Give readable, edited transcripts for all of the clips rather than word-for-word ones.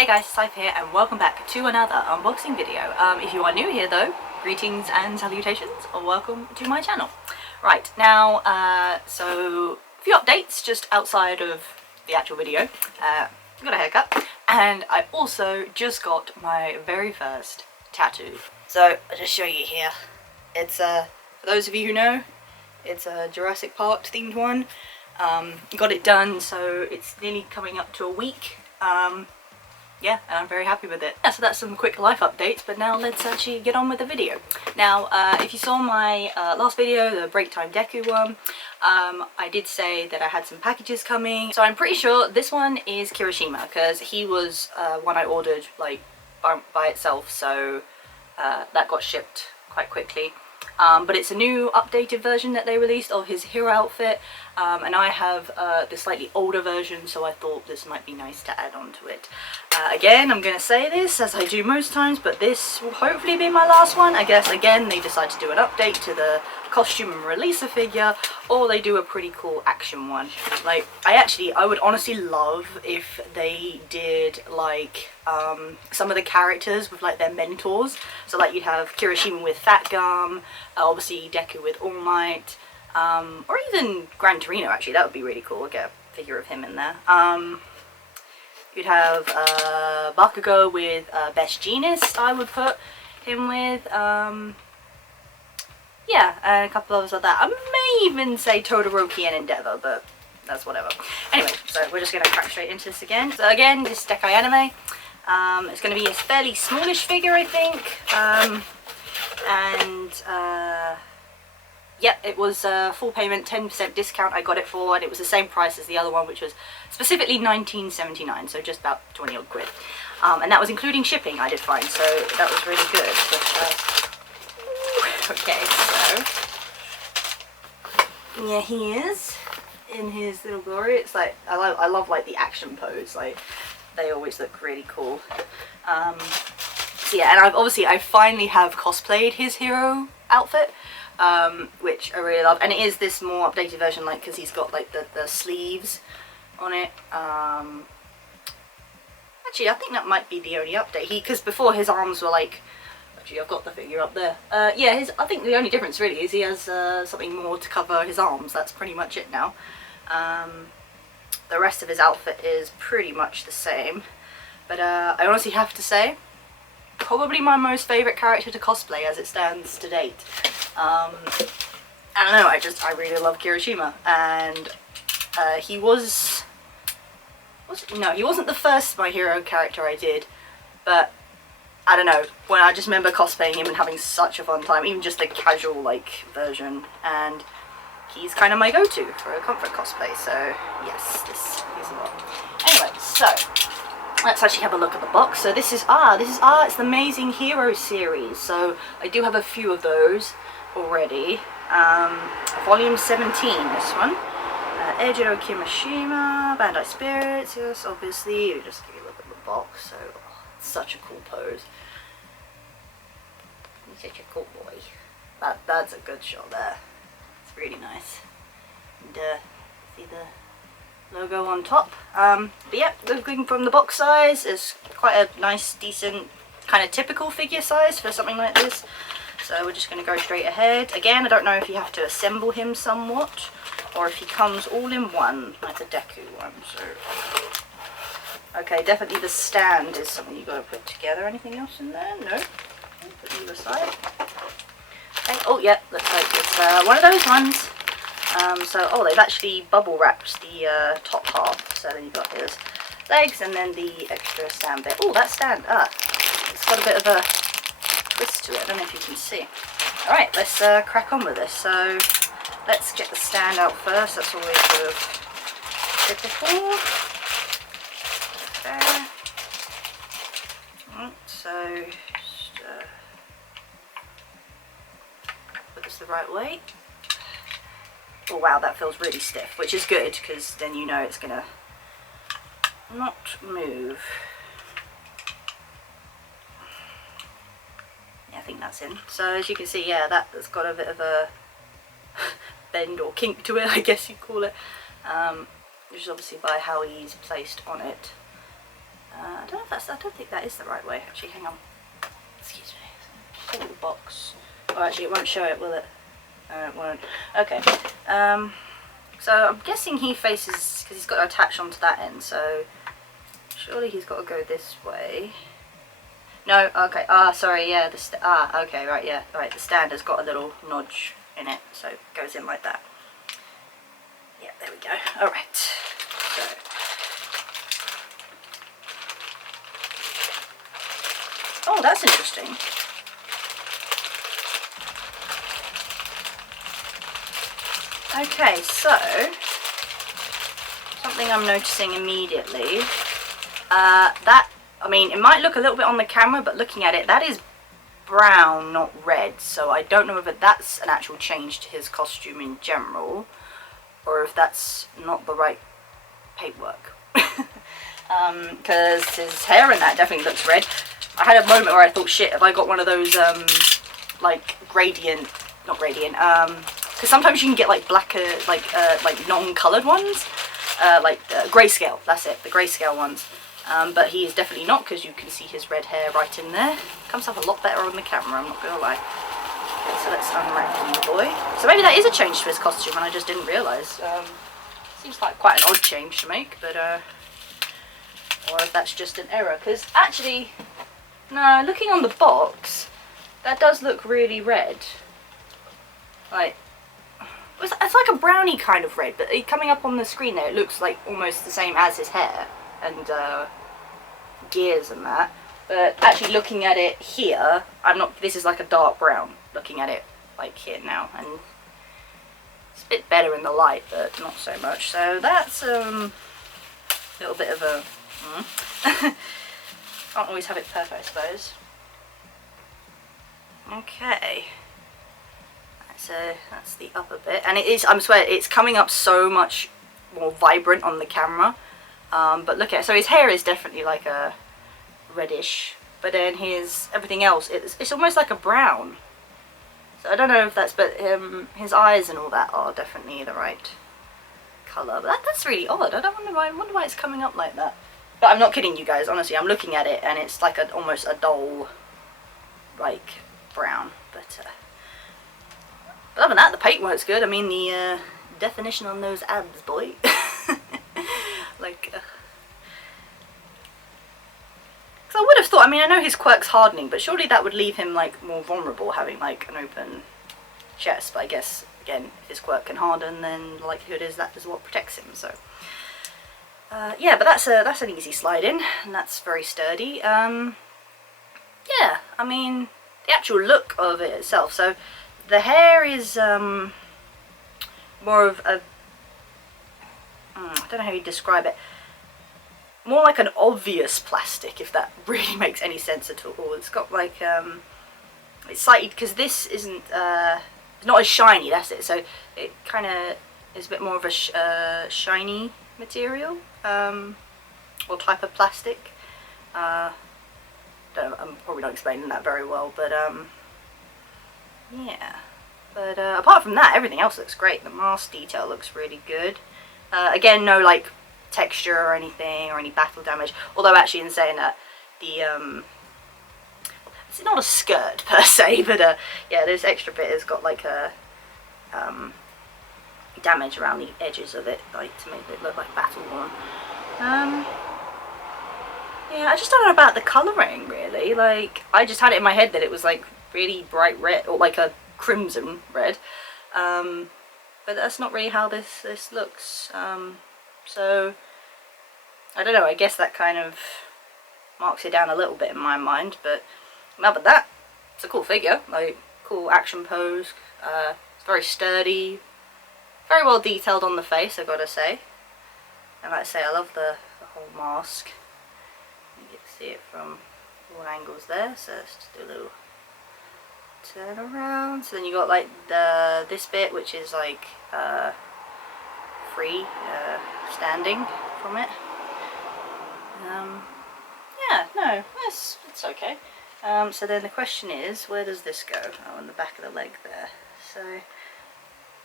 Hey guys, Saif here and welcome back to another unboxing video. If you are new here though, greetings and salutations or welcome to my channel. Right, now, so a few updates just outside of the actual video. I got a haircut and I also just got my very first tattoo. So I'll just show you here. It's, for those of you who know, it's a Jurassic Park themed one. Got it done, so it's nearly coming up to a week. Yeah, and I'm very happy with it. Yeah, so that's some quick life updates, but now let's actually get on with the video. Now, if you saw my last video, the Break Time Deku one, I did say that I had some packages coming. So I'm pretty sure this one is Kirishima, because he was one I ordered like by itself, so that got shipped quite quickly. But it's a new updated version that they released of his hero outfit, and I have the slightly older version, so I thought this might be nice to add on to it. Again, I'm going to say this as I do most times, but this will hopefully be my last one. I guess again they decide to do an update to the costume and release a figure, or they do a pretty cool action one. Like, I would honestly love if they did like some of the characters with like their mentors. So like you'd have Kirishima with Fat Gum, obviously Deku with All Might, or even Gran Torino. Actually, that would be really cool. I'll get a figure of him in there. You'd have Bakugo with Best Jeanist, I would put him with. Yeah, and a couple others like that. I may even say Todoroki and Endeavor, but that's whatever. Anyway, so we're just going to crack straight into this again. So again, this Dekai anime. It's going to be a fairly smallish figure, I think. Yeah, it was full payment, 10% discount I got it for, and it was the same price as the other one, which was specifically $19.79, so just about 20 odd quid. And that was including shipping, I did find, so that was really good. But, okay, so yeah, he is in his little glory. It's like I love like the action pose. Like they always look really cool. So yeah, and I finally have cosplayed his hero outfit. Which I really love, and it is this more updated version, like because he's got like the sleeves on it. Actually, I think that might be the only update. Because before his arms were like, actually I've got the figure up there. Yeah, I think the only difference really is he has something more to cover his arms. That's pretty much it now. The rest of his outfit is pretty much the same, but I honestly have to say, probably my most favourite character to cosplay as it stands to date. I don't know, I really love Kirishima, and he wasn't the first My Hero character I did, but I don't know, when I just remember cosplaying him and having such a fun time, even just the casual like version, and he's kind of my go-to for a comfort cosplay, so yes, he's a lot. Anyway, so let's actually have a look at the box. So this is it's the Amazing Hero series, so I do have a few of those already. Volume 17, this one. Eijiro Kirishima, Bandai Spirits, yes, obviously. We'll just give you a look at the box. So, it's such a cool pose. He's such a cool boy. That's a good shot there. It's really nice. And see the logo on top. But yeah, looking from the box size is quite a nice, decent, kind of typical figure size for something like this. So we're just going to go straight ahead. Again, I don't know if you have to assemble him somewhat, or if he comes all in one, like the Deku one. So, okay, definitely the stand is something you've got to put together. Anything else in there? No. Put the other side. Okay. Oh yeah, looks like it's one of those ones. So, they've actually bubble wrapped the top half. So then you've got his legs and then the extra stand bit. Oh, that stand, it's got a bit of a twist to it. I don't know if you can see. Alright, let's crack on with this. So let's get the stand out first. That's always sort of typical. There. Right, so just put this the right way. Oh wow, that feels really stiff, which is good because then you know it's gonna not move. Yeah, I think that's in. So as you can see, yeah, that's got a bit of a bend or kink to it, I guess you'd call it, which is obviously by how he's placed on it. I don't know if that's I don't think that is the right way. Actually, hang on. Excuse me. Pull the box. Oh, actually, it won't show it, will it? No, it won't. Okay. So I'm guessing he faces, because he's got to attach onto that end, so surely he's got to go this way. No, okay, sorry, yeah, okay, right, yeah, right, the stand has got a little notch in it, so it goes in like that. Yeah, there we go. Alright, so. Oh, that's interesting. Okay, so, something I'm noticing immediately, I mean, it might look a little bit on the camera, but looking at it, that is brown, not red, so I don't know whether that's an actual change to his costume in general, or if that's not the right paintwork. Because his hair in that definitely looks red. I had a moment where I thought, shit, have I got one of those, like, not gradient, because sometimes you can get, like, blacker, like non-coloured ones, like grayscale, that's it, the grayscale ones. But he is definitely not, because you can see his red hair right in there. Comes up a lot better on the camera, I'm not gonna lie. Okay, so let's unwrap you, boy. So maybe that is a change to his costume and I just didn't realise. Seems like quite an odd change to make, but or if that's just an error, because actually, no, looking on the box, that does look really red. Like, it's like a brownie kind of red, but coming up on the screen there, it looks like almost the same as his hair and gears and that. But actually looking at it here, this is like a dark brown, looking at it like here now, and it's a bit better in the light, but not so much. So that's a little bit of a, can't always have it perfect, I suppose. Okay. So that's the upper bit, and it is, I swear, it's coming up so much more vibrant on the camera. But look at it, so his hair is definitely like a reddish, but then everything else, it's almost like a brown. So I don't know if that's, but his eyes and all that are definitely the right colour. But that's really odd. I wonder why it's coming up like that. But I'm not kidding you guys, honestly, I'm looking at it and it's like almost a dull, like, brown. But other than that, the paintwork's good. I mean, the definition on those abs, boy. Like, because I would have thought, I mean, I know his quirk's hardening, but surely that would leave him, like, more vulnerable, having, like, an open chest. But I guess, again, if his quirk can harden, then the likelihood is that is what protects him, so. Yeah, but that's an easy slide in, and that's very sturdy. Yeah, I mean, the actual look of it itself, so the hair is more of a, I don't know how you describe it, more like an obvious plastic, if that really makes any sense at all. It's got like, it's slightly, because this isn't, not as shiny, that's it, so it kind of is a bit more of a shiny material, or type of plastic. Don't know, I'm probably not explaining that very well, but yeah. But apart from that, everything else looks great. The mask detail looks really good. Again, no like texture or anything, or any battle damage. Although actually, in saying that, the it's not a skirt per se, but yeah, this extra bit has got like a damage around the edges of it, like to make it look like battle worn. Yeah, I just don't know about the colouring really. Like, I just had it in my head that it was like really bright red, or like a crimson red, but that's not really how this looks. So I don't know, I guess that kind of marks it down a little bit in my mind, but other than that, it's a cool figure, like cool action pose. It's very sturdy, very well detailed on the face, I've got to say. And like I say, I love the whole mask. You get to see it from all angles there, so let's just do a little turn around. So then you got like this bit, which is like free standing from it. Yeah, no, it's okay. So then the question is, where does this go? Oh, on the back of the leg there. So,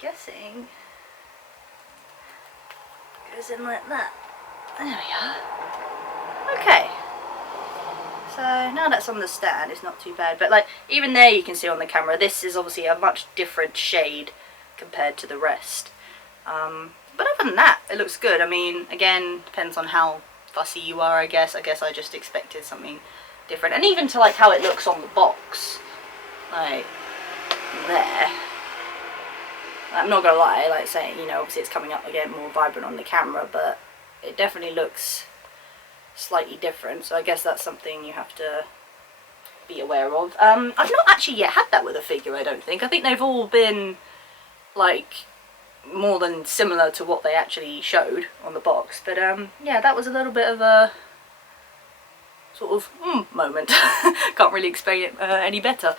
guessing goes in like that. There we are. Okay. So now that's on the stand, it's not too bad. But like, even there you can see on the camera, this is obviously a much different shade compared to the rest. But other than that, it looks good. I mean, again, depends on how fussy you are, I guess. I just expected something different. And even to like how it looks on the box, like there. I'm not gonna lie, like saying, you know, obviously it's coming up again more vibrant on the camera, but it definitely looks slightly different. So I guess that's something you have to be aware of. I've not actually yet had that with a figure, I don't think. I think they've all been like more than similar to what they actually showed on the box. But yeah, that was a little bit of a sort of moment. Can't really explain it any better.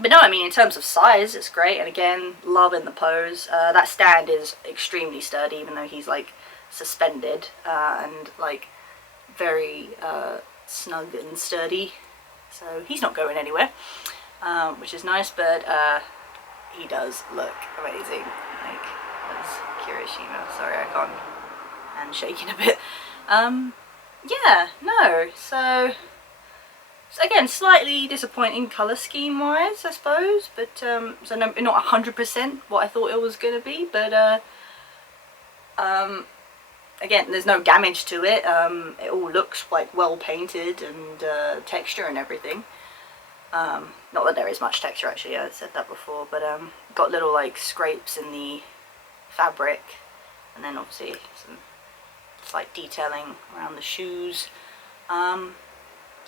But no, I mean, in terms of size, it's great. And again, loving the pose. That stand is extremely sturdy, even though he's like suspended and like very snug and sturdy. So he's not going anywhere, which is nice. But he does look amazing. Like, that's Kirishima. Sorry, I can't. And shaking a bit. Yeah, no. So again, slightly disappointing colour scheme wise, I suppose, but so no, not 100% what I thought it was going to be, but again, there's no damage to it. It all looks like well painted and texture and everything. Not that there is much texture actually, I said that before, but got little like scrapes in the fabric, and then obviously some slight detailing around the shoes.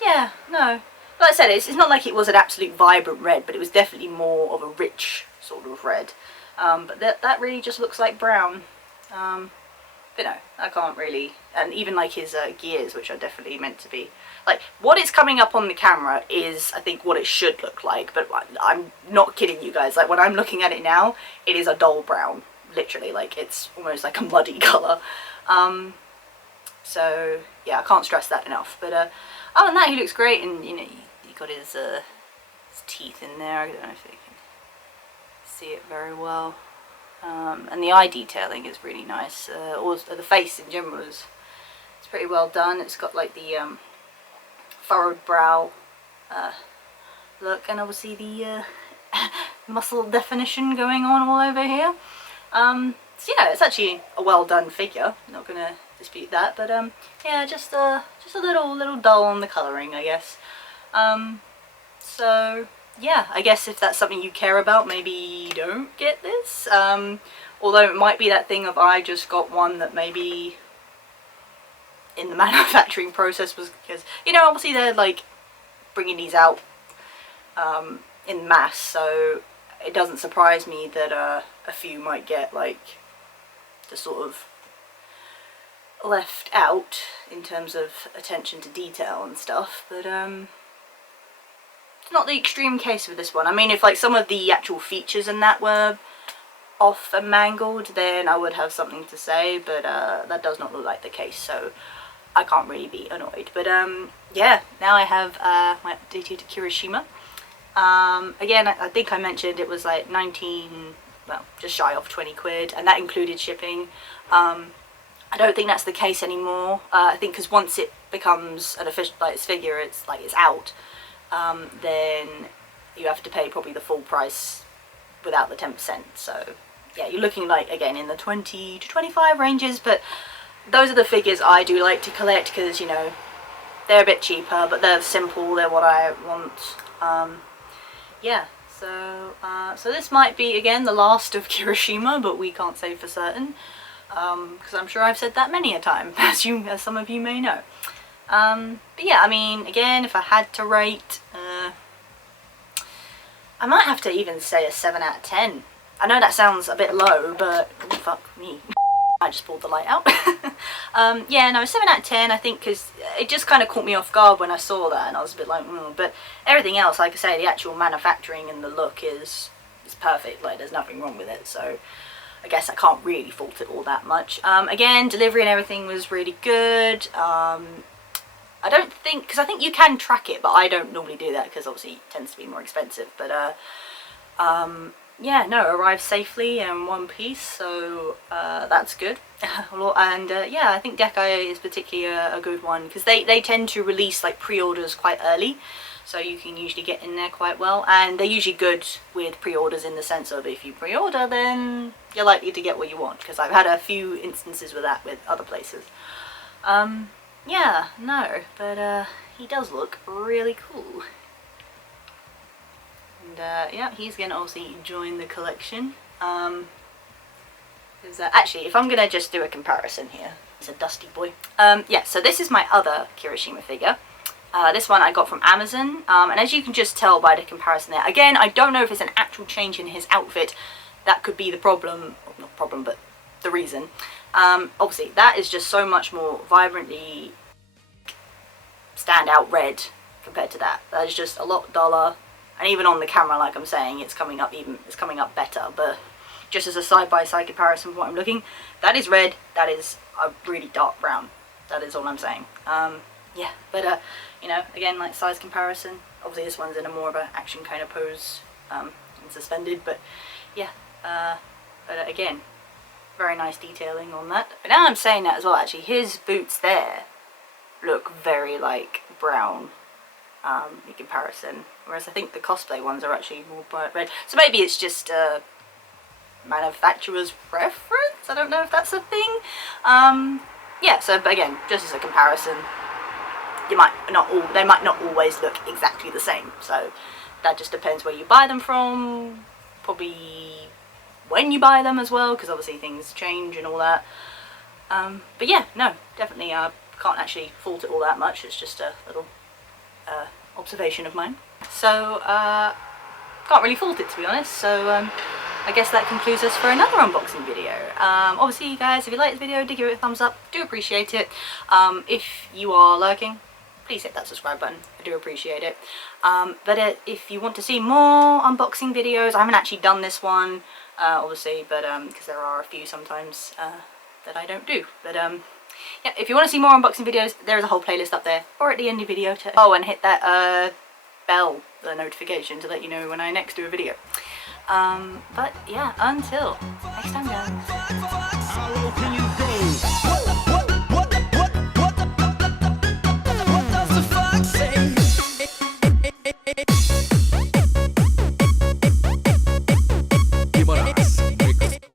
Yeah, no. Like I said, it's not like it was an absolute vibrant red, but it was definitely more of a rich sort of red. But that really just looks like brown. But no, I can't really. And even like his gears, which are definitely meant to be. Like, what it's coming up on the camera is, I think, what it should look like. But I'm not kidding you guys. Like, when I'm looking at it now, it is a dull brown. Literally, like, it's almost like a muddy colour. So, yeah, I can't stress that enough. But other than that, he looks great, and you know, he got his teeth in there. I don't know if you can see it very well. And the eye detailing is really nice. Also, the face in general it's pretty well done. It's got like the furrowed brow look, and obviously the muscle definition going on all over here. So yeah, it's actually a well done figure. I'm not gonna dispute that, but yeah, just a little dull on the colouring, I guess. So yeah, I guess if that's something you care about, maybe don't get this. Although it might be that thing of I just got one that maybe in the manufacturing process was, because, you know, obviously they're like bringing these out in mass, so it doesn't surprise me that a few might get like the sort of left out in terms of attention to detail and stuff, but it's not the extreme case with this one. I mean, if like some of the actual features in that were off and mangled, then I would have something to say, but that does not look like the case, so I can't really be annoyed. But yeah, now I have my updated Kirishima. Again, I think I mentioned it was like 19, well, just shy of 20 quid, and that included shipping. I don't think that's the case anymore. I think because once it becomes an official, like its figure, it's out, then you have to pay probably the full price without the 10%. So yeah, you're looking like, again, in the 20 to 25 ranges, but those are the figures I do like to collect because, you know, they're a bit cheaper, but they're simple, they're what I want. Yeah, so this might be, again, the last of Kirishima, but we can't say for certain, because I'm sure I've said that many a time, as some of you may know. But yeah, I mean, again, if I had to rate, I might have to even say a 7 out of 10. I know that sounds a bit low, but oh, fuck me. I just pulled the light out. Yeah, no, 7 out of 10, I think, because it just kind of caught me off guard when I saw that, and I was a bit like, but everything else, like I say, the actual manufacturing and the look is perfect. Like, there's nothing wrong with it, so I guess I can't really fault it all that much. Again, delivery and everything was really good. I don't think, because I think you can track it, but I don't normally do that because obviously it tends to be more expensive. But yeah, no, arrived safely in one piece, so that's good. And yeah, I think Dekai is particularly a good one, because they tend to release like pre-orders quite early, so you can usually get in there quite well, and they're usually good with pre-orders in the sense of if you pre-order then you're likely to get what you want, because I've had a few instances with that with other places. Yeah, no, but he does look really cool. And yeah, he's going to obviously join the collection. Actually, if I'm going to just do a comparison here, he's a dusty boy. Yeah, so this is my other Kirishima figure. This one I got from Amazon, and as you can just tell by the comparison there, again, I don't know if it's an actual change in his outfit. That could be the problem, not problem, but the reason. Obviously, that is just so much more vibrantly standout red compared to that. That is just a lot duller. And even on the camera, like I'm saying, it's coming up better. But just as a side-by-side comparison of what I'm looking, that is red, that is a really dark brown. That is all I'm saying. Yeah, but you know, again, like size comparison, obviously this one's in a more of an action kind of pose, and suspended, but yeah, but again, very nice detailing on that. But now I'm saying that as well, actually, his boots there look very like brown, in comparison, whereas I think the cosplay ones are actually more bright red. So maybe it's just a manufacturer's preference, I don't know if that's a thing. Yeah, so but again, just as a comparison, they might not always look exactly the same, so that just depends where you buy them from, probably when you buy them as well, because obviously things change and all that. But yeah, no, definitely can't actually fault it all that much. It's just a little observation of mine. So can't really fault it, to be honest. So I guess that concludes us for another unboxing video. Obviously, you guys, if you like this video, do give it a thumbs up. Do appreciate it. If you are lurking, please hit that subscribe button. I do appreciate it. But if you want to see more unboxing videos, I haven't actually done this one, obviously, but because there are a few sometimes that I don't do. But yeah, if you want to see more unboxing videos, there is a whole playlist up there, or at the end of the video. Oh, and hit that bell, the notification, to let you know when I next do a video. But yeah, until next time, guys.